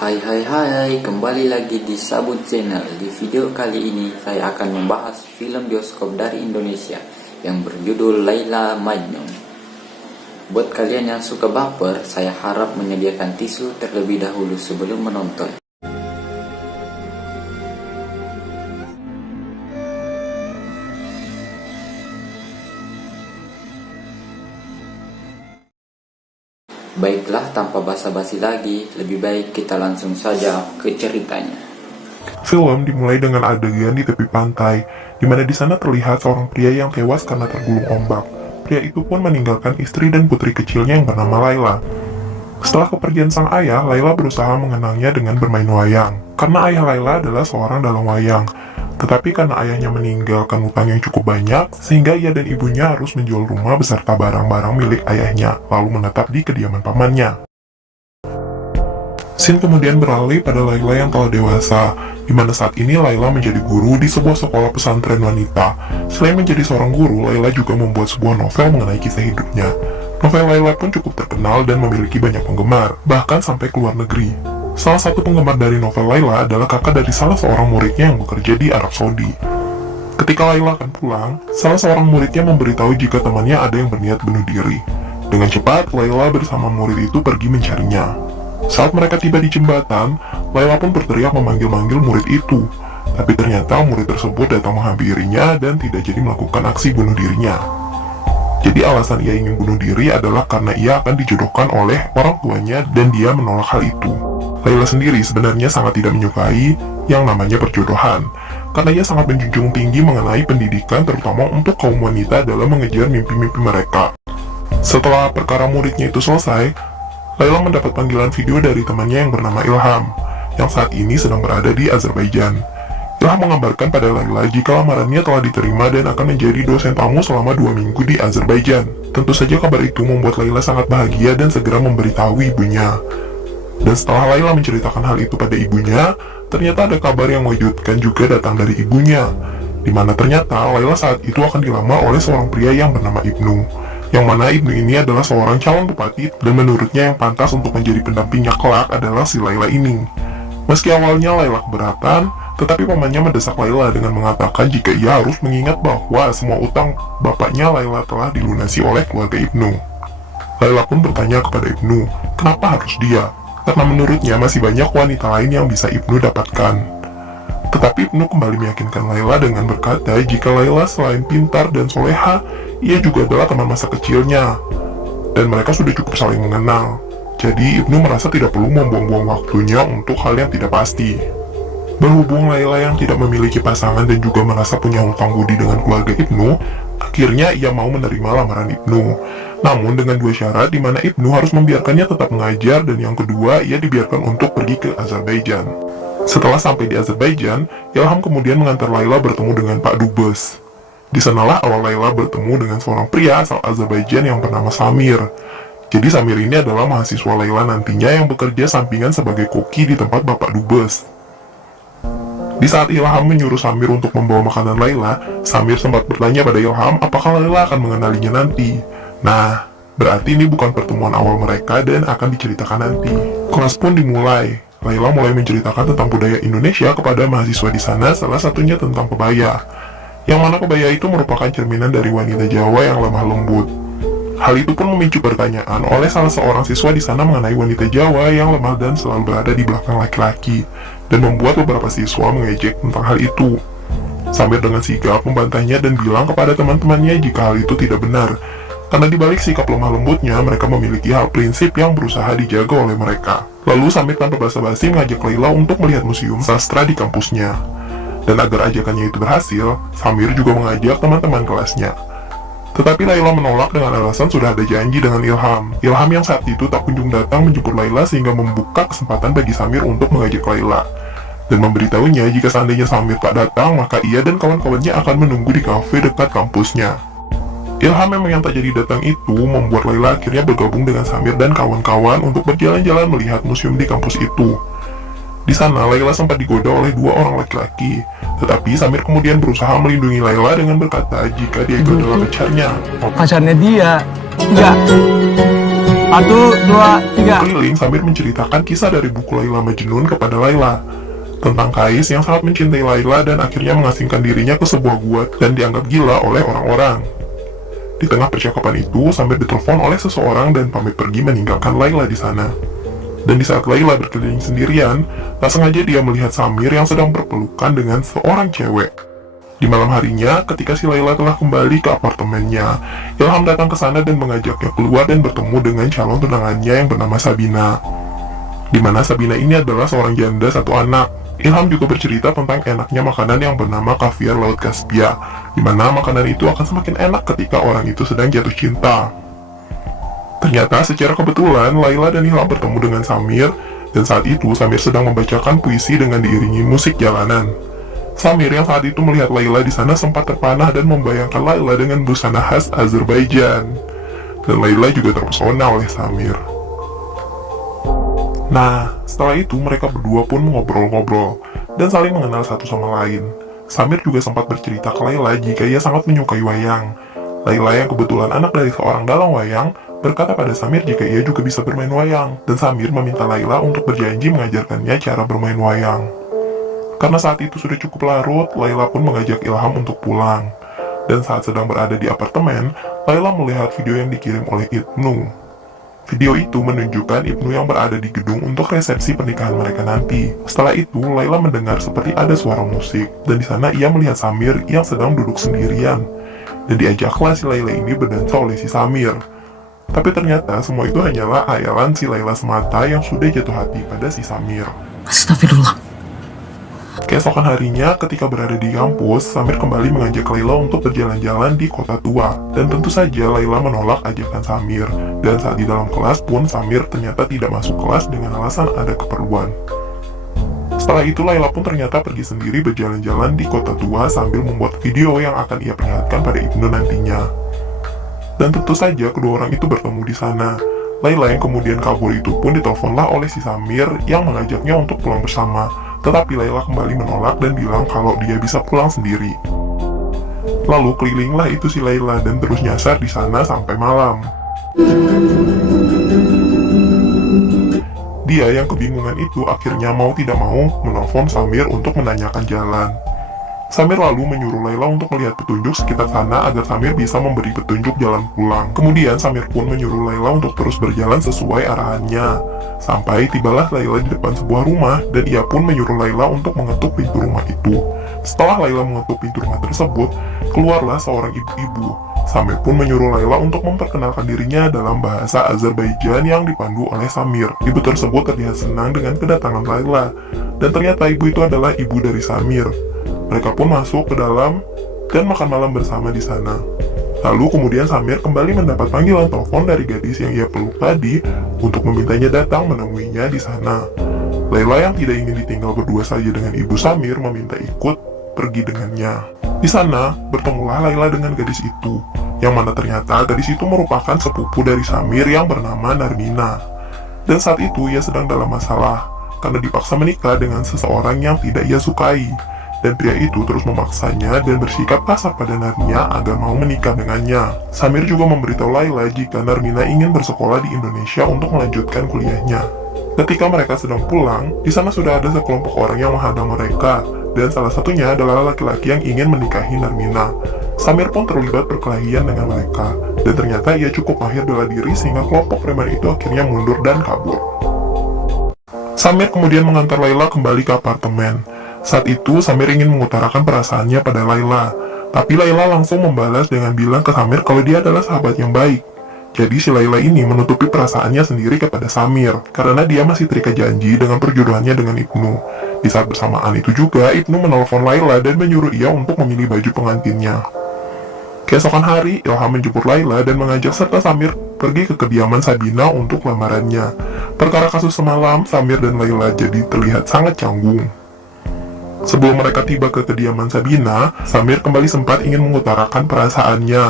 Hai, kembali lagi di Sabut Channel. Di video kali ini saya akan membahas film bioskop dari Indonesia yang berjudul Laila Majnun. Buat kalian yang suka baper, saya harap menyediakan tisu terlebih dahulu sebelum menonton. Baiklah, tanpa basa-basi lagi, lebih baik kita langsung saja ke ceritanya. Film dimulai dengan adegan di tepi pantai, di mana di sana terlihat seorang pria yang tewas karena tergulung ombak. Pria itu pun meninggalkan istri dan putri kecilnya yang bernama Laila. Setelah kepergian sang ayah, Laila berusaha mengenangnya dengan bermain wayang. Karena ayah Laila adalah seorang dalang wayang. Tetapi karena ayahnya meninggalkan utang yang cukup banyak, sehingga ia dan ibunya harus menjual rumah beserta barang-barang milik ayahnya, lalu menetap di kediaman pamannya. Scene kemudian beralih pada Laila yang telah dewasa, di mana saat ini Laila menjadi guru di sebuah sekolah pesantren wanita. Selain menjadi seorang guru, Laila juga membuat sebuah novel mengenai kisah hidupnya. Novel Laila pun cukup terkenal dan memiliki banyak penggemar, bahkan sampai ke luar negeri. Salah satu penggemar dari novel Laila adalah kakak dari salah seorang muridnya yang bekerja di Arab Saudi. Ketika Laila akan pulang, salah seorang muridnya memberitahu jika temannya ada yang berniat bunuh diri. Dengan cepat, Laila bersama murid itu pergi mencarinya. Saat mereka tiba di jembatan, Laila pun berteriak memanggil-manggil murid itu. Tapi ternyata murid tersebut datang menghampirinya dan tidak jadi melakukan aksi bunuh dirinya. Jadi alasan ia ingin bunuh diri adalah karena ia akan dijodohkan oleh orang tuanya dan dia menolak hal itu. Laila sendiri sebenarnya sangat tidak menyukai yang namanya perjodohan, karena ia sangat menjunjung tinggi mengenai pendidikan terutama untuk kaum wanita dalam mengejar mimpi-mimpi mereka. Setelah perkara muridnya itu selesai, Laila mendapat panggilan video dari temannya yang bernama Ilham, yang saat ini sedang berada di Azerbaijan. Ilham mengabarkan pada Laila jika lamarannya telah diterima dan akan menjadi dosen tamu selama 2 minggu di Azerbaijan. Tentu saja kabar itu membuat Laila sangat bahagia dan segera memberitahu ibunya. Dan setelah Laila menceritakan hal itu pada ibunya, ternyata ada kabar yang mengejutkan juga datang dari ibunya, di mana ternyata Laila saat itu akan dilamar oleh seorang pria yang bernama Ibnu, yang mana Ibnu ini adalah seorang calon bupati dan menurutnya yang pantas untuk menjadi pendampingnya kelak adalah si Laila ini. Meski awalnya Laila keberatan, tetapi pamannya mendesak Laila dengan mengatakan jika ia harus mengingat bahwa semua utang bapaknya Laila telah dilunasi oleh keluarga Ibnu. Laila pun bertanya kepada Ibnu, kenapa harus dia? Karena menurutnya masih banyak wanita lain yang bisa Ibnu dapatkan. Tetapi Ibnu kembali meyakinkan Laila dengan berkata jika Laila selain pintar dan soleha, ia juga adalah teman masa kecilnya. Dan mereka sudah cukup saling mengenal. Jadi Ibnu merasa tidak perlu membuang-buang waktunya untuk hal yang tidak pasti. Berhubung Laila yang tidak memiliki pasangan dan juga merasa punya hutang budi dengan keluarga Ibnu, akhirnya ia mau menerima lamaran Ibnu. Namun dengan 2 syarat di mana Ibnu harus membiarkannya tetap mengajar dan yang kedua ia dibiarkan untuk pergi ke Azerbaijan. Setelah sampai di Azerbaijan, Ilham kemudian mengantar Laila bertemu dengan Pak Dubes. Di sanalah awal Laila bertemu dengan seorang pria asal Azerbaijan yang bernama Samir. Jadi Samir ini adalah mahasiswa Laila nantinya yang bekerja sampingan sebagai koki di tempat Bapak Dubes. Di saat Ilham menyuruh Samir untuk membawa makanan Laila, Samir sempat bertanya pada Ilham apakah Laila akan mengenalinya nanti. Nah, berarti ini bukan pertemuan awal mereka dan akan diceritakan nanti. Kelas pun dimulai. Laila mulai menceritakan tentang budaya Indonesia kepada mahasiswa di sana, salah satunya tentang kebaya. Yang mana kebaya itu merupakan cerminan dari wanita Jawa yang lemah lembut. Hal itu pun memicu pertanyaan oleh salah seorang siswa di sana mengenai wanita Jawa yang lemah dan selalu berada di belakang laki-laki, dan membuat beberapa siswa mengejek tentang hal itu. Sambil dengan sigap membantahnya dan bilang kepada teman-temannya jika hal itu tidak benar. Karena dibalik sikap lemah lembutnya, mereka memiliki hal prinsip yang berusaha dijaga oleh mereka. Lalu Samir tanpa basa-basi mengajak Laila untuk melihat museum sastra di kampusnya. Dan agar ajakannya itu berhasil, Samir juga mengajak teman-teman kelasnya. Tetapi Laila menolak dengan alasan sudah ada janji dengan Ilham. Ilham yang saat itu tak kunjung datang menjemput Laila sehingga membuka kesempatan bagi Samir untuk mengajak Laila. Dan memberitahunya jika seandainya Samir tak datang, maka ia dan kawan-kawannya akan menunggu di kafe dekat kampusnya. Ilham yang tak jadi datang itu membuat Laila akhirnya bergabung dengan Samir dan kawan-kawan untuk berjalan-jalan melihat museum di kampus itu. Di sana Laila sempat digoda oleh 2 orang laki-laki, tetapi Samir kemudian berusaha melindungi Laila dengan berkata jika dia itu adalah pacarnya. Pacarnya dia? Enggak. Satu, dua, tiga. Keliling Samir menceritakan kisah dari buku Laila Majnun kepada Laila tentang Kais yang sangat mencintai Laila dan akhirnya mengasingkan dirinya ke sebuah gua dan dianggap gila oleh orang-orang. Di tengah percakapan itu, Samir ditelepon oleh seseorang dan pamit pergi meninggalkan Laila di sana. Dan di saat Laila berkeliling sendirian, tak sengaja dia melihat Samir yang sedang berpelukan dengan seorang cewek. Di malam harinya, ketika si Laila telah kembali ke apartemennya, Ilham datang ke sana dan mengajaknya keluar dan bertemu dengan calon tunangannya yang bernama Sabina. Di mana Sabina ini adalah seorang janda satu anak. Ilham juga bercerita tentang enaknya makanan yang bernama kaviar Laut Kaspia, di mana makanan itu akan semakin enak ketika orang itu sedang jatuh cinta. Ternyata secara kebetulan Laila dan Ilham bertemu dengan Samir, dan saat itu Samir sedang membacakan puisi dengan diiringi musik jalanan. Samir yang saat itu melihat Laila di sana sempat terpanah dan membayangkan Laila dengan busana khas Azerbaijan. Dan Laila juga terpesona oleh Samir. Nah, setelah itu mereka berdua pun ngobrol-ngobrol dan saling mengenal satu sama lain. Samir juga sempat bercerita ke Laila jika ia sangat menyukai wayang. Laila yang kebetulan anak dari seorang dalang wayang berkata pada Samir jika ia juga bisa bermain wayang, dan Samir meminta Laila untuk berjanji mengajarkannya cara bermain wayang. Karena saat itu sudah cukup larut, Laila pun mengajak Ilham untuk pulang. Dan saat sedang berada di apartemen, Laila melihat video yang dikirim oleh Ibnu. Video itu menunjukkan Ibnu yang berada di gedung untuk resepsi pernikahan mereka nanti. Setelah itu, Laila mendengar seperti ada suara musik, dan di sana ia melihat Samir yang sedang duduk sendirian. Dan diajaklah si Laila ini berdansa oleh si Samir. Tapi ternyata semua itu hanyalah hayalan si Laila semata yang sudah jatuh hati pada si Samir. Astagfirullah. Keesokan harinya, ketika berada di kampus, Samir kembali mengajak Laila untuk berjalan-jalan di kota tua. Dan tentu saja Laila menolak ajakan Samir. Dan saat di dalam kelas pun, Samir ternyata tidak masuk kelas dengan alasan ada keperluan. Setelah itu, Laila pun ternyata pergi sendiri berjalan-jalan di kota tua sambil membuat video yang akan ia perlihatkan pada Ibnu nantinya. Dan tentu saja kedua orang itu bertemu di sana. Laila yang kemudian kabur itu pun diteleponlah oleh si Samir yang mengajaknya untuk pulang bersama. Tetapi Laila kembali menolak dan bilang kalau dia bisa pulang sendiri. Lalu kelilinglah itu si Laila dan terus nyasar di sana sampai malam. Dia yang kebingungan itu akhirnya mau tidak mau menelpon Samir untuk menanyakan jalan. Samir lalu menyuruh Laila untuk melihat petunjuk sekitar sana agar Samir bisa memberi petunjuk jalan pulang. Kemudian Samir pun menyuruh Laila untuk terus berjalan sesuai arahannya. Sampai tibalah Laila di depan sebuah rumah dan ia pun menyuruh Laila untuk mengetuk pintu rumah itu. Setelah Laila mengetuk pintu rumah tersebut, keluarlah seorang ibu-ibu. Samir pun menyuruh Laila untuk memperkenalkan dirinya dalam bahasa Azerbaijan yang dipandu oleh Samir. Ibu tersebut terlihat senang dengan kedatangan Laila, dan ternyata ibu itu adalah ibu dari Samir. Mereka pun masuk ke dalam dan makan malam bersama di sana. Lalu kemudian Samir kembali mendapat panggilan telepon dari gadis yang ia peluk tadi untuk memintanya datang menemuinya di sana. Laila yang tidak ingin ditinggal berdua saja dengan ibu Samir meminta ikut pergi dengannya. Di sana bertemulah Laila dengan gadis itu, yang mana ternyata gadis itu merupakan sepupu dari Samir yang bernama Narmina. Dan saat itu ia sedang dalam masalah karena dipaksa menikah dengan seseorang yang tidak ia sukai. Dan pria itu terus memaksanya dan bersikap kasar pada Narmina agar mau menikah dengannya. Samir juga memberitahu Laila jika Narmina ingin bersekolah di Indonesia untuk melanjutkan kuliahnya. Ketika mereka sedang pulang, di sana sudah ada sekelompok orang yang menghadang mereka, dan salah satunya adalah laki-laki yang ingin menikahi Narmina. Samir pun terlibat perkelahian dengan mereka, dan ternyata ia cukup mahir bela diri sehingga kelompok preman itu akhirnya mundur dan kabur. Samir kemudian mengantar Laila kembali ke apartemen. Saat itu, Samir ingin mengutarakan perasaannya pada Laila, tapi Laila langsung membalas dengan bilang ke Samir kalau dia adalah sahabat yang baik. Jadi si Laila ini menutupi perasaannya sendiri kepada Samir, karena dia masih terikat janji dengan perjodohannya dengan Ibnu. Di saat bersamaan itu juga, Ibnu menelpon Laila dan menyuruh ia untuk memilih baju pengantinnya. Keesokan hari, Ilham menjemput Laila dan mengajak serta Samir pergi ke kediaman Sabina untuk lamarannya. Perkara kasus semalam, Samir dan Laila jadi terlihat sangat canggung. Sebelum mereka tiba ke kediaman Sabina, Samir kembali sempat ingin mengutarakan perasaannya.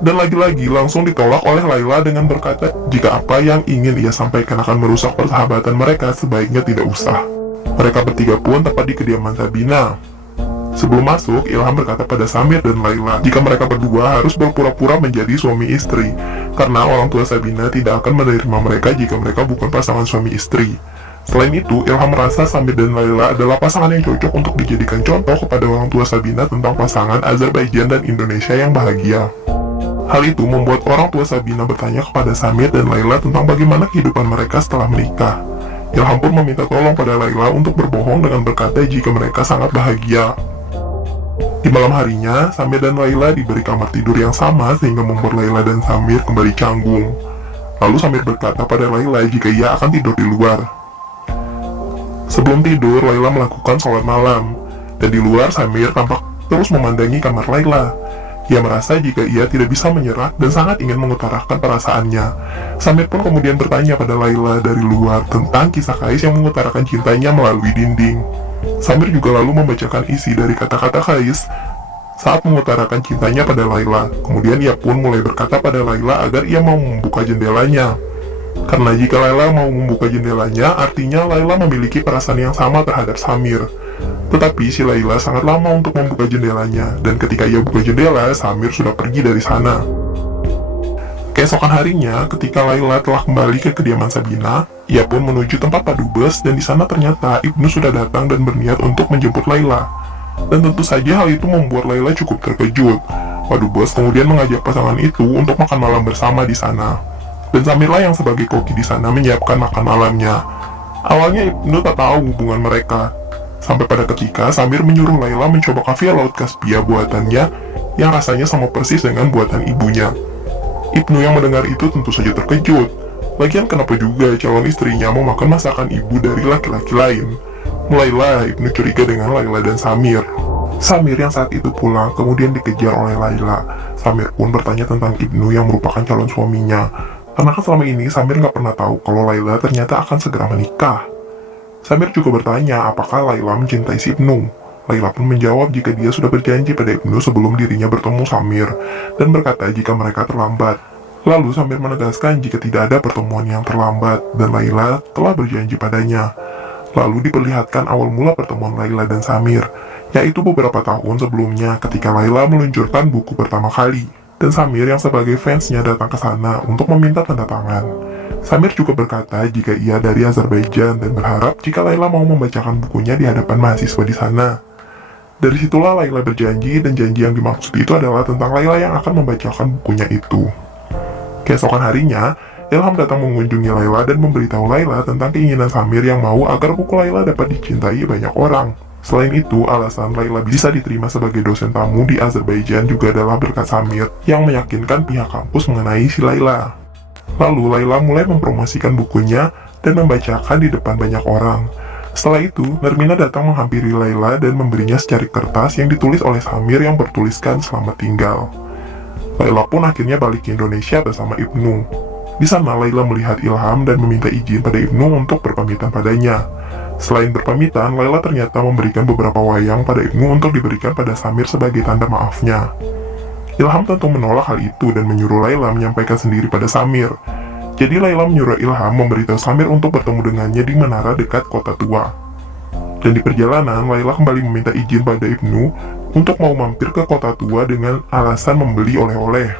Dan lagi-lagi langsung ditolak oleh Laila dengan berkata jika apa yang ingin ia sampaikan akan merusak persahabatan mereka, sebaiknya tidak usah. Mereka bertiga pun tepat di kediaman Sabina. Sebelum masuk, Ilham berkata pada Samir dan Laila jika mereka berdua harus berpura-pura menjadi suami istri, karena orang tua Sabina tidak akan menerima mereka jika mereka bukan pasangan suami istri. Selain itu, Ilham merasa Samir dan Laila adalah pasangan yang cocok untuk dijadikan contoh kepada orang tua Sabina tentang pasangan Azerbaijan dan Indonesia yang bahagia. Hal itu membuat orang tua Sabina bertanya kepada Samir dan Laila tentang bagaimana kehidupan mereka setelah menikah. Ilham pun meminta tolong pada Laila untuk berbohong dengan berkata jika mereka sangat bahagia. Di malam harinya, Samir dan Laila diberi kamar tidur yang sama sehingga membuat Laila dan Samir kembali canggung. Lalu Samir berkata pada Laila jika ia akan tidur di luar. Sebelum tidur, Laila melakukan sholat malam, dan di luar Samir tampak terus memandangi kamar Laila. Ia merasa jika ia tidak bisa menyerah dan sangat ingin mengutarakan perasaannya. Samir pun kemudian bertanya pada Laila dari luar tentang kisah Kais yang mengutarakan cintanya melalui dinding. Samir juga lalu membacakan isi dari kata-kata Kais saat mengutarakan cintanya pada Laila. Kemudian ia pun mulai berkata pada Laila agar ia mau membuka jendelanya. Karena jika Laila mau membuka jendelanya, artinya Laila memiliki perasaan yang sama terhadap Samir. Tetapi si Laila sangat lama untuk membuka jendelanya, dan ketika ia buka jendela, Samir sudah pergi dari sana. Keesokan harinya, ketika Laila telah kembali ke kediaman Sabina, ia pun menuju tempat padubes dan di sana ternyata Ibnu sudah datang dan berniat untuk menjemput Laila. Dan tentu saja hal itu membuat Laila cukup terkejut. Padubes kemudian mengajak pasangan itu untuk makan malam bersama di sana. Dan Samirlah yang sebagai koki di sana menyiapkan makan malamnya. Awalnya Ibnu tak tahu hubungan mereka. Sampai pada ketika Samir menyuruh Laila mencoba kaviar laut Kaspia buatannya yang rasanya sama persis dengan buatan ibunya. Ibnu yang mendengar itu tentu saja terkejut. Lagian kenapa juga calon istrinya mau makan masakan ibu dari laki-laki lain? Mulailah Ibnu curiga dengan Laila dan Samir. Samir yang saat itu pulang kemudian dikejar oleh Laila. Samir pun bertanya tentang Ibnu yang merupakan calon suaminya. Karena kan selama ini Samir nggak pernah tahu kalau Laila ternyata akan segera menikah. Samir juga bertanya apakah Laila mencintai si Ibnu. Laila pun menjawab jika dia sudah berjanji pada Ibnu sebelum dirinya bertemu Samir, dan berkata jika mereka terlambat. Lalu Samir menegaskan jika tidak ada pertemuan yang terlambat, dan Laila telah berjanji padanya. Lalu diperlihatkan awal mula pertemuan Laila dan Samir, yaitu beberapa tahun sebelumnya ketika Laila meluncurkan buku pertama kali, dan Samir yang sebagai fansnya datang ke sana untuk meminta tanda tangan. Samir juga berkata jika ia dari Azerbaijan dan berharap jika Laila mau membacakan bukunya di hadapan mahasiswa di sana. Dari situlah Laila berjanji, dan janji yang dimaksud itu adalah tentang Laila yang akan membacakan bukunya itu. Keesokan harinya, Ilham datang mengunjungi Laila dan memberitahu Laila tentang keinginan Samir yang mau agar buku Laila dapat dicintai banyak orang. Selain itu, alasan Laila bisa diterima sebagai dosen tamu di Azerbaijan juga adalah berkat Samir yang meyakinkan pihak kampus mengenai si Laila. Lalu Laila mulai mempromosikan bukunya dan membacakan di depan banyak orang. Setelah itu, Narmina datang menghampiri Laila dan memberinya secari kertas yang ditulis oleh Samir yang bertuliskan selamat tinggal. Laila pun akhirnya balik ke Indonesia bersama Ibnu. Di sana Laila melihat Ilham dan meminta izin pada Ibnu untuk berpamitan padanya. Selain berpamitan, Laila ternyata memberikan beberapa wayang pada Ibnu untuk diberikan pada Samir sebagai tanda maafnya. Ilham tentu menolak hal itu dan menyuruh Laila menyampaikan sendiri pada Samir. Jadi Laila menyuruh Ilham memberitahu Samir untuk bertemu dengannya di menara dekat kota tua. Dan di perjalanan, Laila kembali meminta izin pada Ibnu untuk mau mampir ke kota tua dengan alasan membeli oleh-oleh.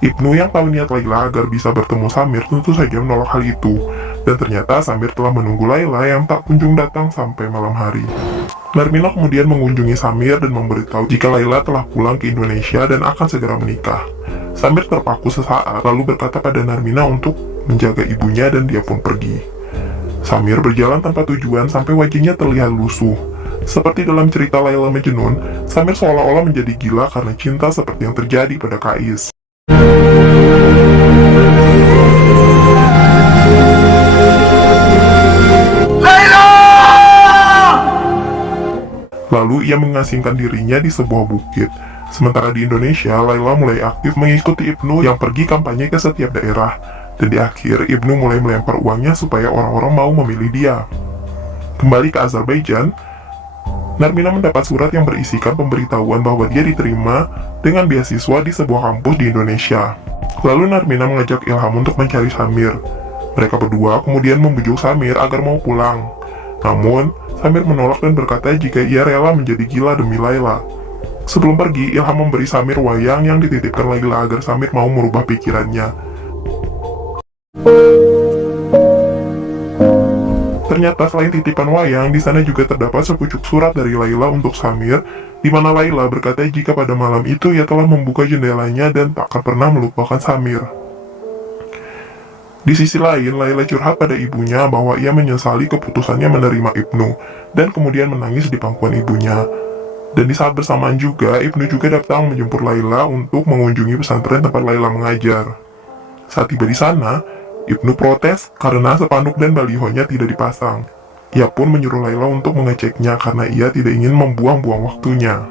Ibnu yang tahu niat Laila agar bisa bertemu Samir tentu saja menolak hal itu. Dan ternyata Samir telah menunggu Laila yang tak kunjung datang sampai malam hari. Narmina kemudian mengunjungi Samir dan memberitahu jika Laila telah pulang ke Indonesia dan akan segera menikah. Samir terpaku sesaat lalu berkata pada Narmina untuk menjaga ibunya dan dia pun pergi. Samir berjalan tanpa tujuan sampai wajahnya terlihat lusuh. Seperti dalam cerita Laila Majnun, Samir seolah-olah menjadi gila karena cinta seperti yang terjadi pada Kais. Lalu ia mengasingkan dirinya di sebuah bukit. Sementara di Indonesia, Laila mulai aktif mengikuti Ibnu yang pergi kampanye ke setiap daerah. Dan di akhir, Ibnu mulai melempar uangnya supaya orang-orang mau memilih dia. Kembali ke Azerbaijan, Narmina mendapat surat yang berisikan pemberitahuan bahwa dia diterima dengan beasiswa di sebuah kampus di Indonesia. Lalu Narmina mengajak Ilham untuk mencari Samir. Mereka berdua kemudian membujuk Samir agar mau pulang. Namun, Samir menolak dan berkata jika ia rela menjadi gila demi Laila. Sebelum pergi, Ilham memberi Samir wayang yang dititipkan Laila agar Samir mau merubah pikirannya. Ternyata selain titipan wayang, di sana juga terdapat sepucuk surat dari Laila untuk Samir, di mana Laila berkata jika pada malam itu ia telah membuka jendelanya dan tak akan pernah melupakan Samir. Di sisi lain, Laila curhat pada ibunya bahwa ia menyesali keputusannya menerima Ibnu, dan kemudian menangis di pangkuan ibunya. Dan di saat bersamaan juga, Ibnu juga datang menjemput Laila untuk mengunjungi pesantren tempat Laila mengajar. Saat tiba di sana, Ibnu protes karena spanduk dan balihonya tidak dipasang. Ia pun menyuruh Laila untuk mengeceknya karena ia tidak ingin membuang-buang waktunya.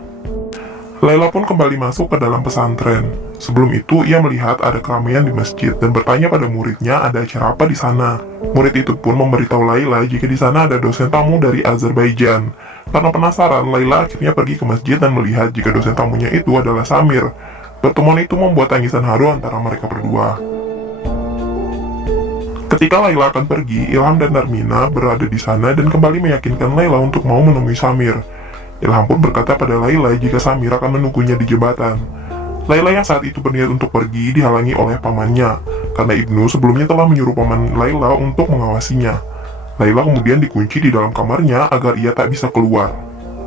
Laila pun kembali masuk ke dalam pesantren. Sebelum itu, ia melihat ada keramaian di masjid dan bertanya pada muridnya ada acara apa di sana. Murid itu pun memberitahu Laila jika di sana ada dosen tamu dari Azerbaijan. Karena penasaran, Laila akhirnya pergi ke masjid dan melihat jika dosen tamunya itu adalah Samir. Pertemuan itu membuat tangisan haru antara mereka berdua. Ketika Laila akan pergi, Ilham dan Narmina berada di sana dan kembali meyakinkan Laila untuk mau menemui Samir. Ilham pun berkata pada Laila jika Samir akan menunggunya di jembatan. Laila yang saat itu berniat untuk pergi dihalangi oleh pamannya, karena Ibnu sebelumnya telah menyuruh paman Laila untuk mengawasinya. Laila kemudian dikunci di dalam kamarnya agar ia tak bisa keluar.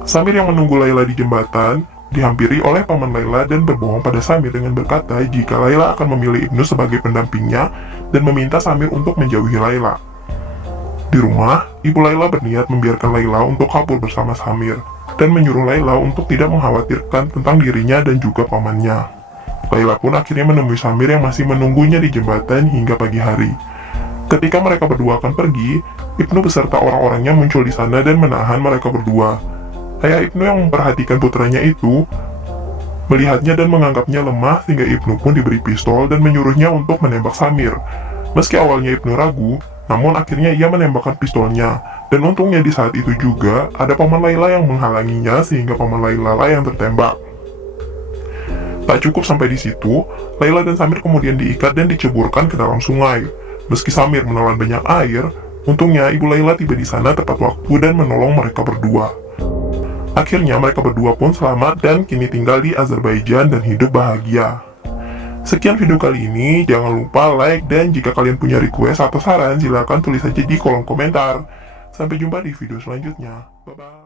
Samir yang menunggu Laila di jembatan dihampiri oleh paman Laila dan berbohong pada Samir dengan berkata jika Laila akan memilih Ibnu sebagai pendampingnya dan meminta Samir untuk menjauhi Laila. Di rumah, ibu Laila berniat membiarkan Laila untuk kabur bersama Samir dan menyuruh Laila untuk tidak mengkhawatirkan tentang dirinya dan juga pamannya. Laila pun akhirnya menemui Samir yang masih menunggunya di jembatan hingga pagi hari. Ketika mereka berdua akan pergi, Ibnu beserta orang-orangnya muncul di sana dan menahan mereka berdua. Ayah Ibnu yang memperhatikan putranya itu melihatnya dan menganggapnya lemah sehingga Ibnu pun diberi pistol dan menyuruhnya untuk menembak Samir. Meski awalnya Ibnu ragu, namun akhirnya ia menembakkan pistolnya. Dan untungnya di saat itu juga ada paman Laila yang menghalanginya sehingga paman Laila lah yang tertembak. Tak cukup sampai di situ, Laila dan Samir kemudian diikat dan diceburkan ke dalam sungai. Meski Samir menelan banyak air, untungnya ibu Laila tiba di sana tepat waktu dan menolong mereka berdua. Akhirnya mereka berdua pun selamat dan kini tinggal di Azerbaijan dan hidup bahagia. Sekian video kali ini, jangan lupa like dan jika kalian punya request atau saran silahkan tulis saja di kolom komentar. Sampai jumpa di video selanjutnya. Bye-bye.